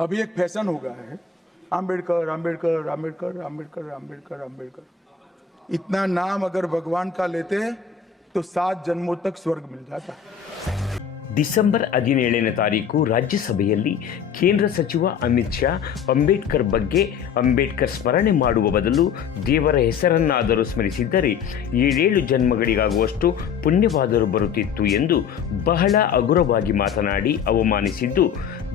अभी एक फैशन हो गया है आम्बेडकर आम्बेडकर आम्बेडकर आम्बेडकर आम्बेडकर आम्बेडकर इतना नाम अगर भगवान का लेते तो सात जन्मों तक स्वर्ग मिल जाता ಡಿಸೆಂಬರ್ ಹದಿನೇಳನೇ ತಾರೀಕು ರಾಜ್ಯಸಭೆಯಲ್ಲಿ ಕೇಂದ್ರ ಸಚಿವ ಅಮಿತ್ ಶಾ ಅಂಬೇಡ್ಕರ್ ಬಗ್ಗೆ ಅಂಬೇಡ್ಕರ್ ಸ್ಮರಣೆ ಮಾಡುವ ಬದಲು ದೇವರ ಹೆಸರನ್ನಾದರೂ ಸ್ಮರಿಸಿದ್ದರೆ ಏಳೇಳು ಜನ್ಮಗಳಿಗಾಗುವಷ್ಟು ಪುಣ್ಯವಾದರೂ ಬರುತ್ತಿತ್ತು ಎಂದು ಬಹಳ ಹಗುರವಾಗಿ ಮಾತನಾಡಿ ಅವಮಾನಿಸಿದ್ದು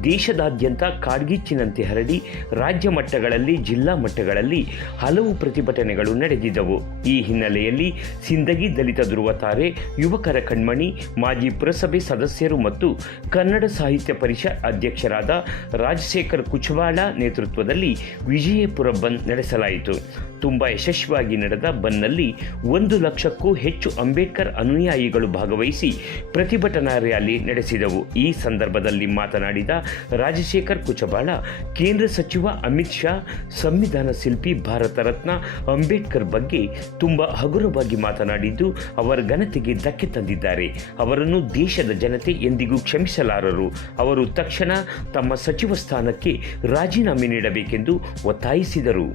ದೇಶದಾದ್ಯಂತ ಕಾಡ್ಗಿಚ್ಚಿನಂತೆ ಹರಡಿ ರಾಜ್ಯ ಮಟ್ಟಗಳಲ್ಲಿ, ಜಿಲ್ಲಾ ಮಟ್ಟಗಳಲ್ಲಿ ಹಲವು ಪ್ರತಿಭಟನೆಗಳು ನಡೆದಿದ್ದವು. ಈ ಹಿನ್ನೆಲೆಯಲ್ಲಿ ಸಿಂದಗಿ ದಲಿತ ಧ್ರುವ ತಾರೆ, ಯುವಕರ ಕಣ್ಮಣಿ, ಮಾಜಿ ಪುರಸಭೆ ಸದಸ್ಯರು ಮತ್ತು ಕನ್ನಡ ಸಾಹಿತ್ಯ ಪರಿಷತ್ ಅಧ್ಯಕ್ಷರಾದ ರಾಜಶೇಖರ್ ಕುಚವಾಡ ನೇತೃತ್ವದಲ್ಲಿ ವಿಜಯಪುರ ಬಂದ್ ನಡೆಸಲಾಯಿತು. ತುಂಬ ಯಶಸ್ವಿಯಾಗಿ ನಡೆದ ಬಂದ್ನಲ್ಲಿ ಒಂದು ಲಕ್ಷಕ್ಕೂ ಹೆಚ್ಚು ಅಂಬೇಡ್ಕರ್ ಅನುಯಾಯಿಗಳು ಭಾಗವಹಿಸಿ ಪ್ರತಿಭಟನಾ ರ್ಯಾಲಿ ನಡೆಸಿದವು. ಈ ಸಂದರ್ಭದಲ್ಲಿ ಮಾತನಾಡಿದ ರಾಜಶೇಖರ್ ಕುಚಬಾಳ, ಕೇಂದ್ರ ಸಚಿವ ಅಮಿತ್ ಶಾ, ಸಂವಿಧಾನ ಶಿಲ್ಪಿ ಭಾರತ ರತ್ನ ಅಂಬೇಡ್ಕರ್ ಬಗ್ಗೆ ತುಂಬ ಹಗುರವಾಗಿ ಮಾತನಾಡಿದ್ದು ಅವರ ಘನತೆಗೆ ಧಕ್ಕೆ ತಂದಿದ್ದಾರೆ. ಅವರನ್ನು ದೇಶದ ಜನತೆ ಎಂದಿಗೂ ಕ್ಷಮಿಸಲಾರರು. ಅವರು ತಕ್ಷಣ ತಮ್ಮ ಸಚಿವ ಸ್ಥಾನಕ್ಕೆ ರಾಜೀನಾಮೆ ನೀಡಬೇಕೆಂದು ಒತ್ತಾಯಿಸಿದರು.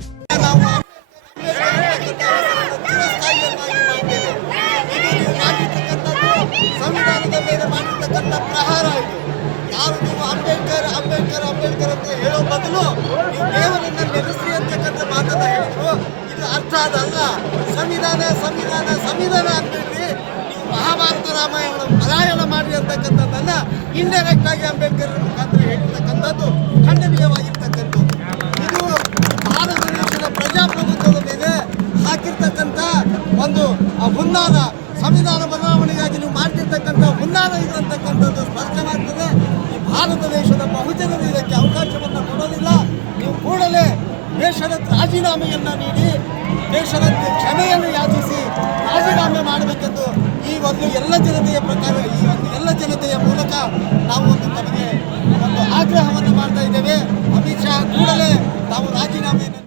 ಪ್ರಹಾರ ಇದು. ನೀವು ಅಂಬೇಡ್ಕರ್ ಅಂಬೇಡ್ಕರ್ ಅಂಬೇಡ್ಕರ್ ಅಂತ ಹೇಳೋ ಬದಲು ನೀವು ದೇವರನ್ನ ನೆಲೆಸಿ ಅಂತಕ್ಕಂಥ ಮಾತನ್ನ ಹೇಳಿದ್ರು. ಇದು ಅರ್ಥ ಅದಲ್ಲ. ಸಂವಿಧಾನ ಸಂವಿಧಾನ ಸಂವಿಧಾನ ಅಂತೇಳಿ ನೀವು ಮಹಾಭಾರತ ರಾಮಾಯಣ ಪಲಾಯಣ ಮಾಡಿ ಅಂತಕ್ಕಂಥದ್ದನ್ನ ಇಂಡೈರೆಕ್ಟ್ ಆಗಿ ಅಂಬೇಡ್ಕರ್ ಮುಖಾಂತರ ಹೇಳಿರ್ತಕ್ಕಂಥದ್ದು ಖಂಡನೀಯವಾಗಿರ್ತಕ್ಕಂಥದ್ದು. ಇದು ಭಾರತ ದೇಶದ ಪ್ರಜಾಪ್ರಭುತ್ವದ ಮೇಲೆ ಹಾಕಿರ್ತಕ್ಕಂಥ ಒಂದು ಹುನ್ನಾರ. ಸಂವಿಧಾನ ಬದಲಾವಣೆಗಾಗಿ ನೀವು ಮಾಡ್ತಿರ್ತಕ್ಕಂಥ ಹುನ್ನಾರ ಇದು ಅಂತಕ್ಕಂಥದ್ದು ಸ್ಪಷ್ಟವಾಗ್ತದೆ ದೇಶದ ರಾಜೀನಾಮೆಯನ್ನು ನೀಡಿ ದೇಶದ ಕ್ಷಮೆಯನ್ನು ಯಾಚಿಸಿ ರಾಜೀನಾಮೆ ಮಾಡಬೇಕೆಂದು ಈ ಒಂದು ಎಲ್ಲ ಜನತೆಯ ಪ್ರಕಾರ, ಈ ಒಂದು ಎಲ್ಲ ಜನತೆಯ ಮೂಲಕ ನಾವು ಒಂದು ತಮಗೆ ಒಂದು ಆಗ್ರಹವನ್ನು ಮಾಡ್ತಾ ಇದ್ದೇವೆ. ಅಮಿತ್ ಶಾ ಕೂಡಲೇ ತಾವು ರಾಜೀನಾಮೆಯನ್ನು